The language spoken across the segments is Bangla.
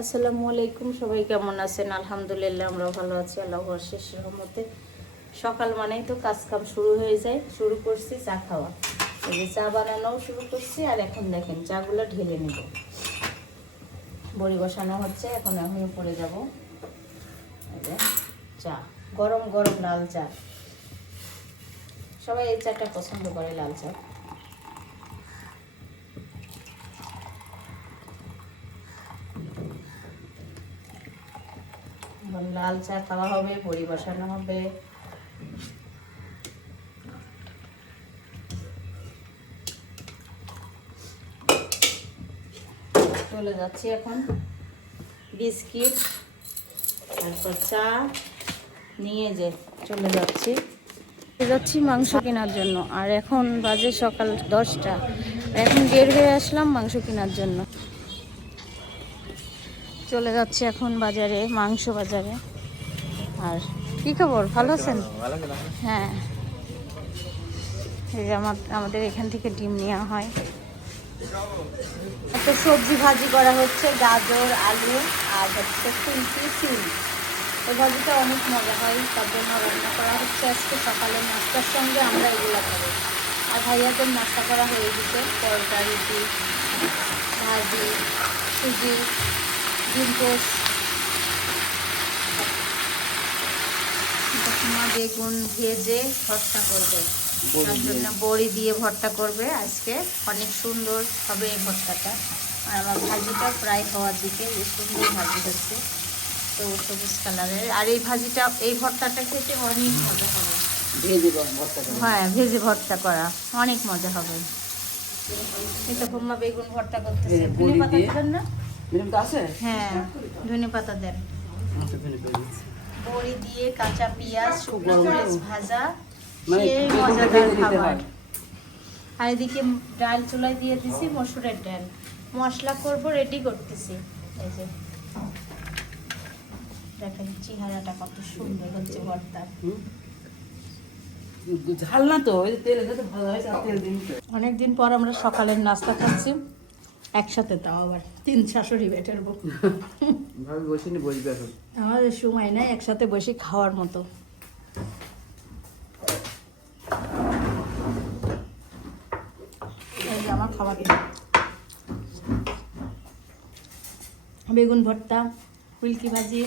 আসসালামু আলাইকুম, সবাই কেমন আছেন? আলহামদুলিল্লাহ আমরা ভালো আছি আল্লাহর শেষ রহমতে। সকাল মানেই তো কাজ কাম শুরু হয়ে যায়। শুরু করছি চা খাওয়া, এই যে চা বানানোও শুরু করছি। আর এখন দেখেন চাগুলো ঢেলে নেব, বড়ি বসানো হচ্ছে। এখন আমি উপরে যাব। এই যে চা, গরম গরম লাল চা। সবাই এই চাটা পছন্দ করে, লাল চা। লাল চা খাওয়া হবে, বড়ি বসানো হবে। চলে যাচ্ছি এখন বিস্কিট, তারপর চা নিয়ে চলে যাচ্ছি মাংস কেনার জন্য। আর এখন বাজে সকাল 10টা। এখন বের হয়ে আসলাম মাংস কেনার জন্য। চলে যাচ্ছি এখন বাজারে, মাংস বাজারে। আর কি খবর, ভালো আছেন? হ্যাঁ, এই যে আমাদের এখান থেকে ডিম নেওয়া হয়। একটা সবজি ভাজি করা হচ্ছে, গাজর, আলু আর হচ্ছে ফুলকপি, সিম। এই ভাজিটা অনেক মজা হয়, তার জন্য রান্না করা হচ্ছে আজকে। সকালের নাস্তার সঙ্গে আমরা এগুলো খাবো। আর ভাইয়াদের নাস্তা করা হয়ে গেছে, পরোটা, রুটি, ভাজি, সুজি, ডিম পোস্ট। বেগুন ভেজে ভর্তা করবে, তার জন্য বড়ি দিয়ে ভর্তা করবে আজকে। অনেক সুন্দর হবে এই ভর্তাটা। আর আমার ভাজিটা প্রায় হওয়ার দিকে, এই সুন্দর ভাজি হচ্ছে তো সবুজ কালারের। আর এই ভাজিটা, এই ভর্তাটা খেতে অনেক মজা হবে। হ্যাঁ, ভেজে ভর্তা করা অনেক মজা হবে। এই তো বোম্মা বেগুন ভর্তা করতেছে। ধনে পাতা দেবেন না? হ্যাঁ, ধনে পাতা দেন। বড়ি দিয়ে কাঁচা পেঁয়াজ, শুকনো মরিচ ভাজা, সেই মজাদার খাবার। আর এদিকে ডাল চুলায় দিয়ে দিছি, মসুরের ডাল। মশলা করব, রেডি করতেছি। এই যে দেখেন চেহারাটা কত সুন্দর হচ্ছে ভর্তা। ঝাল না তো, ভালো হয়। অনেকদিন পর আমরা সকালের নাস্তা খাচ্ছি একসাথে, তাও আবার 3 শাশুড়ি বেটার বউ। আমাদের সময় নাই একসাথে বসে খাওয়ার মতো। এই যে আমার খাবার, বেগুন ভর্তা, ফুলকি ভাজি।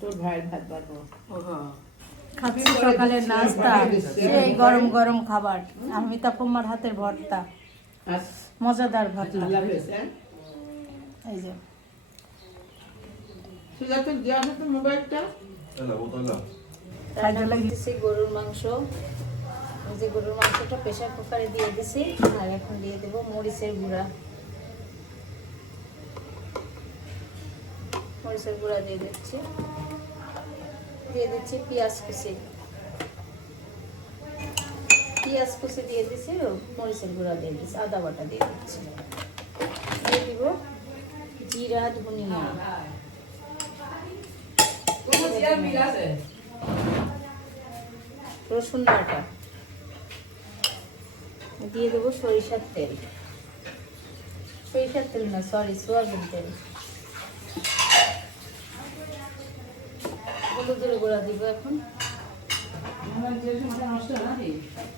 তোর ভাইয়ের ভাত বাড়বো। খাচ্ছি সকালের নাস্তা, সেই গরম গরম খাবার। আমি তাপমার হাতের ভর্তা, মজাদার ভর্তা। এই যে গরুর মাংস। এই যে গরুর মাংসটা প্রেসার কুকারে দিয়ে দিছি। আর এখন দিয়ে দেব মরিচের গুঁড়া। মরিচের গুঁড়া দিয়ে দিচ্ছি পেঁয়াজ কুচি। পেঁয়াজ কুচি দিয়ে দিচ্ছি, মরিচের গুঁড়া দিয়ে দিচ্ছি, আদা বাটা দিয়ে দিচ্ছি। দিয়ে দিব জিরা, ধনিয়া, রসুন বাটা। দিয়ে দেবো সরিষার তেল, সোয়াবিন তেল। হলুদের গুঁড়া দিব এখন।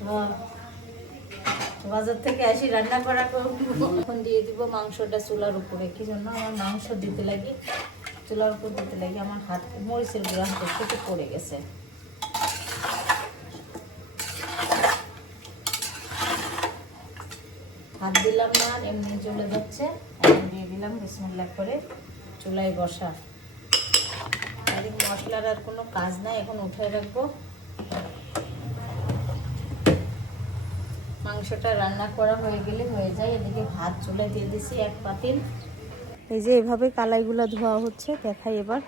হ্যাঁ, বাজার থেকে আসি রান্না করা করবো। এখন দিয়ে দিব মাংসটা চুলার উপরে। কি জন্য আমার মাংস দিতে লাগে, চুলার উপর দিতে লাগে। আমার হাত মরিচের গুঁড়া হাতের থেকে পড়ে গেছে। হাত দিলাম না, এমনি চলে যাচ্ছে। এখন দিয়ে দিলাম, বিসমিল্লাহ করে চুলায় বসা। আর এই মশলার আর কোনো কাজ নাই, এখন উঠায় রাখবো। মাংসটা রান্না করা হয়ে গেলে হয়ে যায়। এদিকে ভাত চুলায় দিয়ে দিছি 1 পাতিল। এই যে এভাবে কালাইগুলো ধোয়া হচ্ছে, দেখাই এবার।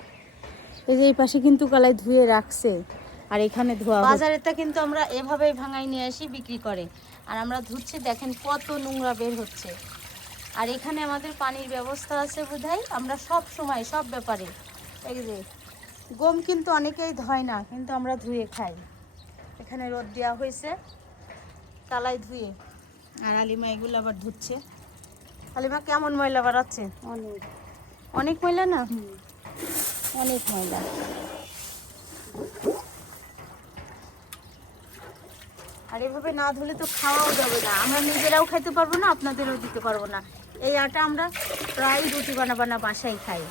এই যে এই পাশে কিন্তু কালাই ধুয়ে রাখছে, আর এখানে ধোয়া। বাজারেটা কিন্তু আমরা এভাবেই ভাঙাই নিয়ে আসি, বিক্রি করে। আর আমরা ধুচ্ছি, দেখেন কত নোংরা বের হচ্ছে। আর এখানে আমাদের পানির ব্যবস্থা আছে বোধহয়। আমরা সব সময় সব ব্যাপারে, এই যে গম কিন্তু অনেকেই ধয় না, কিন্তু আমরা ধুয়ে খাই। এখানে রোদ দেওয়া হয়েছে কালাই ধুয়ে। আর আলিমা এগুলো আবার ধুচ্ছে। হালিমা কেমন ময়লা বাড়াচ্ছে? অনেক অনেক ময়লা না? অনেক ময়লা। আর এভাবে না ধুলে তো খাওয়াও যাবে না, আমরা নিজেরাও খাইতে পারবো না, আপনাদেরও দিতে পারবো না। এই আটা আমরা প্রায় রুটি বানা বাসায় খাই।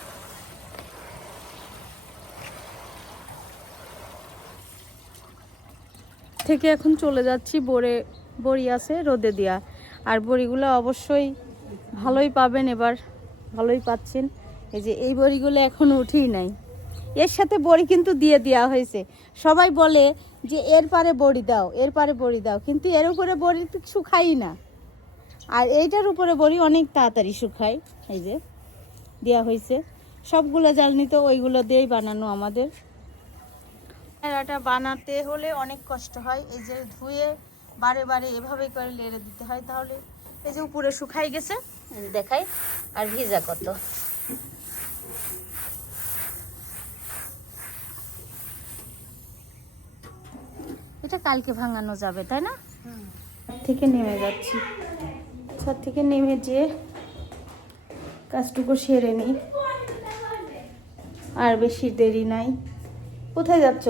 থেকে এখন চলে যাচ্ছি, বড়ি আছে রোদে দেওয়া, আর বড়িগুলো অবশ্যই ভালোই পাবেন, এবার ভালোই পাচ্ছেন। এই যে এই বড়িগুলো এখনো উঠেই নাই, এর সাথে বড়ি কিন্তু দিয়ে দেওয়া হয়েছে। সবাই বলে যে এর পারে বড়ি দাও, এর পারে বড়ি দাও, কিন্তু এর উপরে বড়ি তো শুকাই না, আর এইটার উপরে বড়ি অনেক তাড়াতাড়ি শুকায়। এই যে দেওয়া হয়েছে, সবগুলো জ্বালনি তো ওইগুলো দিয়েই বানানো আমাদের। এটা বানাতে হলে অনেক কষ্ট হয়, এই যে ধুয়ে বারে বারে এভাবে করে লেড়ে দিতে হয়, তাহলে এই যে উপরে শুকাই গেছে দেখাই, আর ভিজা কত। এটা কালকে ভাঙানো যাবে, তাই না? ছাদ থেকে নেমে যাচ্ছি, ছাদ থেকে নেমে যেয়ে কাজটুকু সেরে নিই, আর বেশি দেরি নাই। কোথায় যাচ্ছ?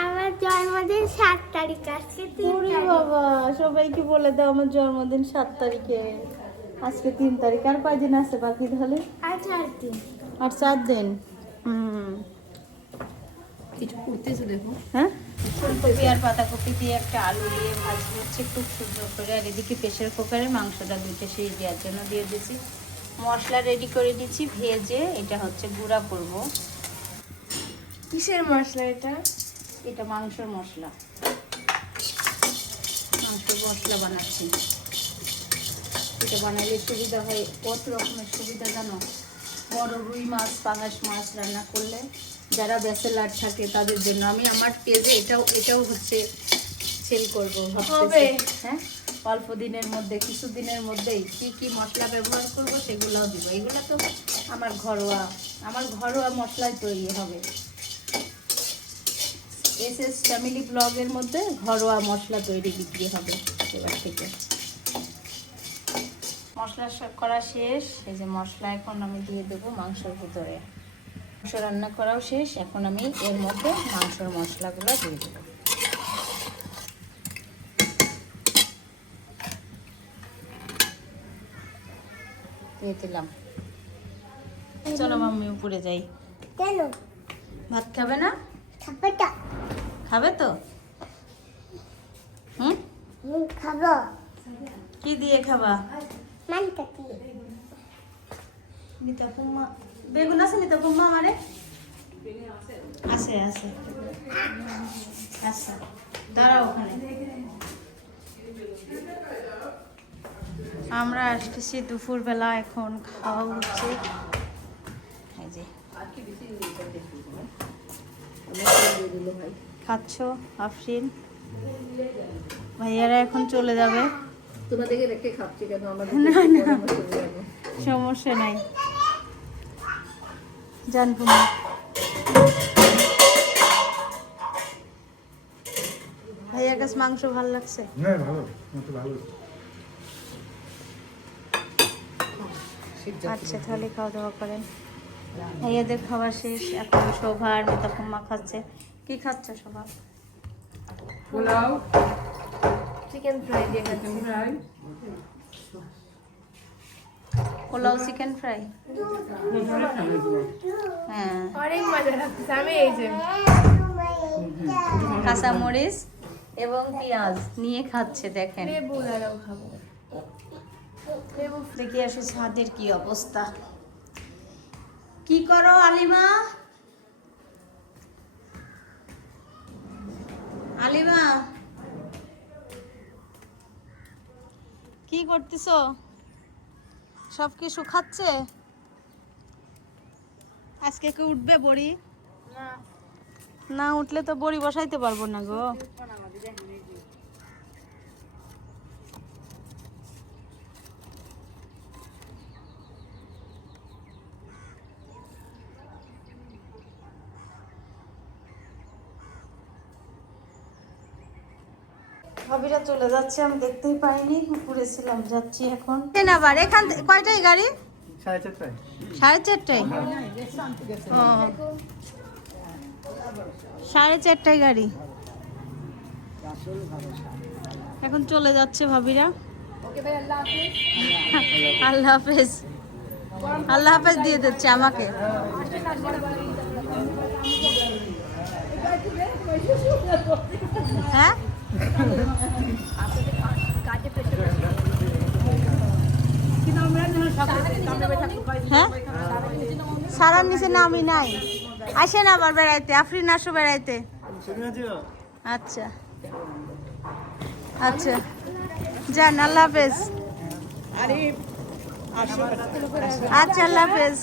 আমার জন্মদিন 7 তারিখ আসছে। ওরে বাবা, সবাইকে বলে দাও আমার জন্মদিন 7 তারিখে, আজকে 3 তারিখ, আর কয়দিন আছে বাকি তাহলে? আর 4 দিন। আর 4 দিন। কিছু করতেছে দেখো। হ্যাঁ, ফুলকপি আর পাতাকপি দিয়ে একটা আলু দিয়ে ভাজি হচ্ছে খুব সুন্দর করে, আর এদিকে প্রেসার কুকারে মাংসটা দুইটা সেই দেওয়ার জন্য দিয়ে দিয়েছি। মশলা রেডি করে দিচ্ছি ভেজে, এটা হচ্ছে গুঁড়া করব। কিসের মশলা এটা? এটা মাংসের মশলা, মাংসের মশলা বানাচ্ছি। এটা বানাইলে সুবিধা হয়, কত রকমের সুবিধা জানো? বড় রুই মাছ, পাঙাশ মাছ রান্না করলে যারা ব্যাচেলার থাকে তাদের জন্য, আমি আমার পেজে এটাও হচ্ছে সেল করবো ভাবতেছি। হ্যাঁ, অল্প দিনের মধ্যে, কিছু দিনের মধ্যেই কি কি মশলা ব্যবহার করব সেগুলোও দিব। এগুলো তো আমার ঘরোয়া মশলায় তৈরি হবে। এসএস ফ্যামিলি ব্লগের মধ্যে ঘরোয়া মশলা তৈরি বিক্রি হবে এবার থেকে। মশলা করা শেষ, এই যে মশলা এখন আমি দিয়ে দেবো মাংসের ভিতরে। মাংস রান্না করাও শেষ, এখন আমি এর মধ্যে মাংসের মশলাগুলো দিয়ে দেবো। দিয়ে দিলাম। চলো মাম্মি উপরে যাই। কেন? ভাত খাবে না? খাবারটা খাবে তো? হুম, খাবো। কি দিয়ে খাবা? মানটা কি? মিতা কুম্মা বেগুন আছে? মিতা কুম্মা আমারে আছে আছে, আচ্ছা দাঁড়াও ওখানে। আমরা আসতেছি দুপুরবেলা, এখন খাওয়া হচ্ছে। এই যে খাচ্ছ আফরিন, ভাইয়ারা এখন চলে যাবে। তোমাদেরকে রেখে খাচ্ছি কেন? আমাদের না না, সমস্যা নাই, জানবো না। ভাইয়ার কাছে মাংস ভালো লাগছে? না ভালো, মতো ভালো। আচ্ছা তাহলে খাওয়া দাওয়া করেন। ভাইয়াদের খাওয়া শেষ, এখন শোভা আর মিতাকুম্মা খাচ্ছে। কি খাচ্ছ শোভা? পোলাও, চিকেন ফ্রাই দিয়ে খাচ্ছি। Fry, pulao chicken fry. হ্যাঁ, অনেক মজা লাগছে। আমি এই যে কাঁচামরিচ এবং পেঁয়াজ নিয়ে খাচ্ছে, দেখেন। লেবু লাগাও খাবো। লেবু দেখি আসে ছাদের কি অবস্থা। কি করো আলিমা? আলিমা কি করতেছো? সব কি শুকাচ্ছে? আজকে কি উঠবে বড়ি? না উঠলে তো বড়ি বসাইতে পারবো না গো। ভাবিরা চলে যাচ্ছে, আমি দেখতেই পাইনি, উপরে ছিলাম, যাচ্ছি এখন। আবার এখান কয়টায় গাড়ি? 4:30টায়। 4:30টায়? ও 4:30টায় গাড়ি। এখন চলে যাচ্ছে ভাবিরা। আল্লাহ হাফেজ। আল্লাহ হাফেজ দিয়ে দিচ্ছে আমাকে। হ্যাঁ হ্যাঁ সারার নিচে না আমি নাই। আসেন আবার বেড়াইতে, আফরিন আসো বেড়াইতে। আচ্ছা আচ্ছা যান, আল্লাহ হাফেজ। আচ্ছা আল্লাহ হাফেজ।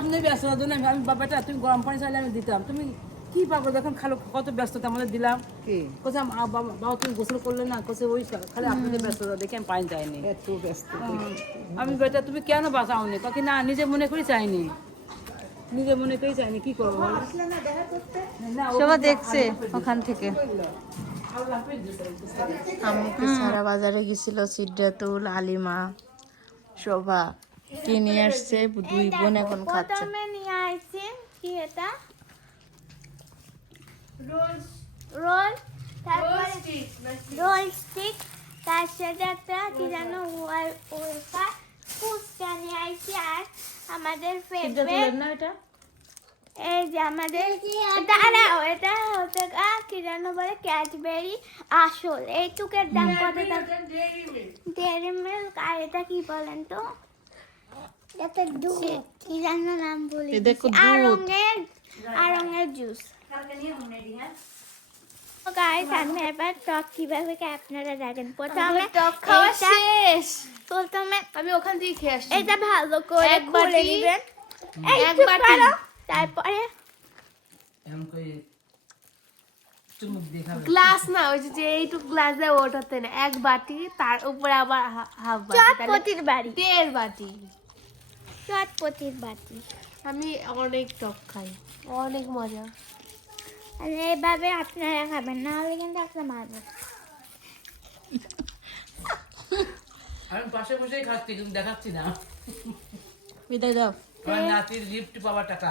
আপনি ব্যস্ত জন্য আমি বাবাটা তুমি গরম পানি চাইলে আমি দিতাম, তুমি কি পাবো দেখুন খালো কত ব্যস্ততা আমাদের দিলাম। কোথায় বাবা তুমি গোসল করলে না, কোথায় ওই খালি আপনাদের ব্যস্ততা দেখে আমি পানি চাইনি। আমি বেটা তুমি কেন বাঁচাওনি, কাকি না নিজে মনে করি চাইনি, নিজে মনে করি চাইনি, কি করবো বলো? সবাই দেখছে ওখান থেকে। আম্মুকে সারা বাজারে গেছিল, সিদ্ধাতুল, আলিমা, শোভা কি নিয়ে আসছে, দুই বোন এখন খাচ্ছে। প্রথমে নিয়ে আসছি কি এটা রোল, তারপরে রোল স্টিক, তার সাথে একটা কি জানো ওয়েফার ফুচকা নিয়ে আসছি। আর আমাদের ফেভারিট না এটা এই যে আমাদের দাঁড়াও, এটা হচ্ছে কি জানো বলে ক্যাডবেরি আসল। এইটুকের দাম কত? Dairy milk. আর এটা কি বলেন তো, এটা দুধ, কি জানো নাম বলি, আড়ঙের জুস। গাইস আমি এবার টক কিভাবে আপনারা দেখেন। প্রথমে টক খাওয়া শেষ, প্রথমে আমি ওখান থেকে খেয়ে আসছি। এটা ভালো করে খুলে নেবেন, এক বাটি, তারপরে গ্লাস না, ওই যে এইটুকু গ্লাস দেয় ওটাতে না, এক বাটি, তার উপরে আবার হাফ বাটি, চটপটির বাড়ি, 1.5 বাটি। চটপটির বাটি। আমি অনেক টক খাই, অনেক মজা। আর এইভাবে আপনারা খাবেন, না হলে কিন্তু একটা মারবো। আমি পাশে বসেই খাচ্ছি, কিন্তু দেখাচ্ছি না। বিদায় দাও আমার নাতির লিফট পাওয়ার টাকা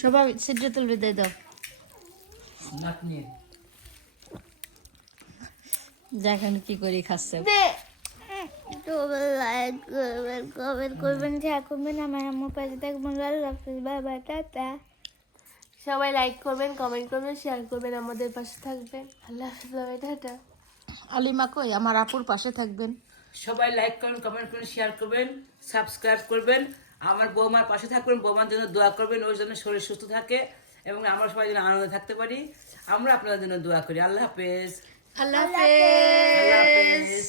সবাই, সিদ্ধাতুল বিদায় দাও। নাতনি দেখেন কি করে খাচ্ছে। লাইক করবেন, কমেন্ট করবেন, শেয়ার করবেন, আমার আম্মুর পাশে থাকবেন। আল্লাহ হাফেজ, বাই টাটা। সবাই লাইক করবেন, কমেন্ট করবেন, শেয়ার করবেন, আমাদের পাশে থাকবেন। আল্লাহ হাফেজ, বাই টাটা। আলিমা কই, আমার আপুর পাশে থাকবেন। সবাই লাইক করবেন, কমেন্ট করবেন, শেয়ার করবেন, সাবস্ক্রাইব করবেন, আমার বৌমার পাশে থাকবেন, বৌমার জন্য দোয়া করবেন, ওর জন্য শরীর সুস্থ থাকে এবং আমরা সবাই যেন আনন্দে থাকতে পারি। আমরা আপনাদের জন্য দোয়া করি। আল্লাহ হাফেজ। আল্লাহ হাফেজ। আল্লাহ হাফেজ।